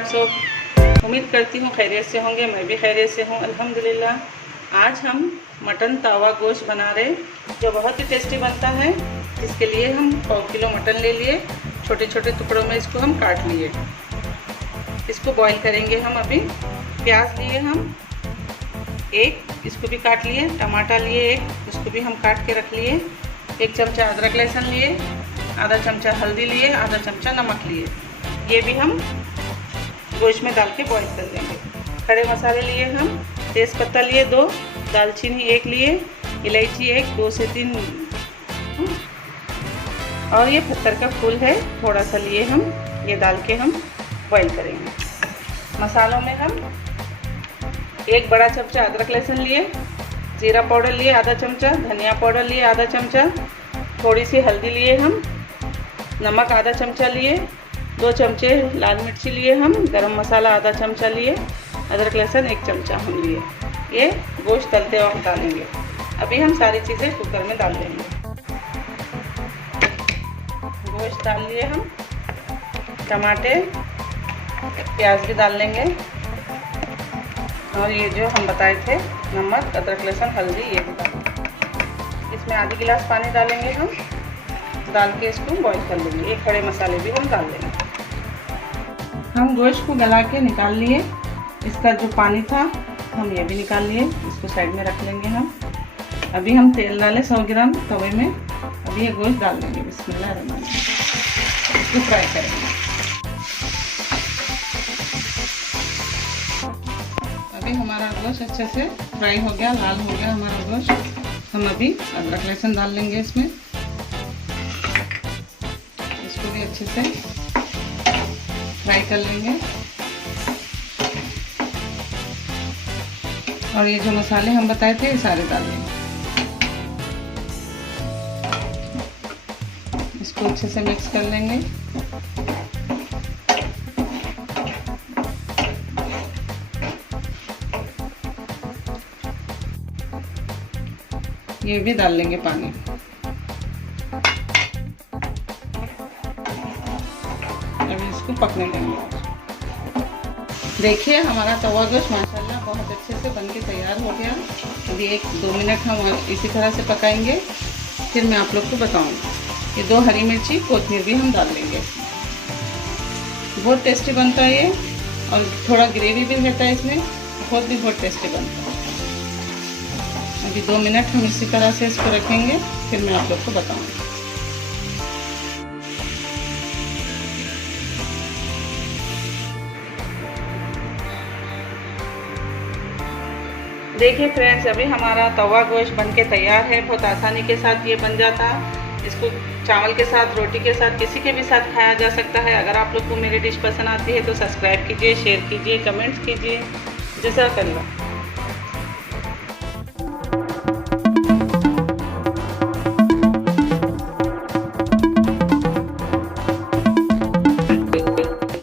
आप सब? उम्मीद करती हूँ खैरियत से होंगे। मैं भी खैरियत से हूँ अल्हम्दुलिल्लाह। आज हम मटन तावा गोश्त बना रहे, जो बहुत ही टेस्टी बनता है। इसके लिए हम 100 किलो मटन ले लिए, छोटे छोटे टुकड़ों में इसको हम काट लिए। इसको बॉईल करेंगे हम अभी। प्याज लिए हम एक, इसको भी काट लिए। टमाटर लिए एक, इसको भी हम काट के रख लिए। 1 चमचा अदरक लहसुन लिए, आधा चमचा हल्दी लिए, आधा चमचा नमक लिए। ये भी हम गोश्त में डाल के बॉईल कर लेंगे। खड़े मसाले लिए हम, तेज़पत्ता लिए 2, दालचीनी 1 लिए, इलायची 1, 2 से 3, और ये पत्थर का फूल है थोड़ा सा लिए हम। ये डाल के हम बॉईल करेंगे। मसालों में हम 1 बड़ा चमचा अदरक लहसुन लिए, जीरा पाउडर लिए आधा चमचा, धनिया पाउडर लिए आधा चमचा, थोड़ी सी हल्दी लिए हम, नमक आधा चमचा लिए, 2 चमचे लाल मिर्ची लिए हम, गरम मसाला आधा चमचा लिए, अदरक लहसुन 1 चमचा हम लिए। ये गोश्त तलते वक्त डालेंगे। अभी हम सारी चीज़ें कुकर में डाल देंगे। गोश्त डाल लिए हम, टमाटर प्याज भी डाल लेंगे, और ये जो हम बताए थे नमक अदरक लहसुन हल्दी ये भी डाल। इसमें आधी गिलास पानी डालेंगे हम, डाल के इसको बॉईल कर लेंगे। ये खड़े मसाले भी हम डाल देंगे। हम गोश्त को गला के निकाल लिए। इसका जो पानी था हम ये भी निकाल लिए। इसको साइड में रख लेंगे हम। अभी हम तेल डालें 100 ग्राम तवे में। अभी ये गोश्त डाल देंगे। बिस्मिल्लाहिर्रहमानिर्रहीम। इसको फ्राई करेंगे। अभी हमारा गोश्त अच्छे से फ्राई हो गया, लाल हो गया हमारा गोश्त। हम अभी अदरक लहसुन डाल लेंगे इसमें। इसको भी अच्छे से फ्राई कर लेंगे। और ये जो मसाले हम बताए थे ये सारे डाल लेंगे। इसको अच्छे से मिक्स कर लेंगे। ये भी डाल लेंगे पानी। अभी इसको पकने देंगे। देखिए हमारा तवा गोश्त माशाल्लाह बहुत अच्छे से बनके तैयार हो गया। अभी 1-2 मिनट हम इसी तरह से पकाएंगे, फिर मैं आप लोग को बताऊंगी। ये 2 हरी मिर्ची कोथिमीर भी हम डाल लेंगे। बहुत टेस्टी बनता है ये, और थोड़ा ग्रेवी भी रहता है इसमें, बहुत टेस्टी बनता है। अभी 2 मिनट हम इसी तरह से इसको रखेंगे, फिर मैं आप लोग को बताऊंगी। देखिए फ्रेंड्स, अभी हमारा तवा गोश्त बनके तैयार है। बहुत आसानी के साथ ये बन जाता। इसको चावल के साथ, रोटी के साथ, किसी के भी साथ खाया जा सकता है। अगर आप लोग को मेरी डिश पसंद आती है तो सब्सक्राइब कीजिए, शेयर कीजिए, कमेंट्स कीजिए। जज़ाकल्लाह।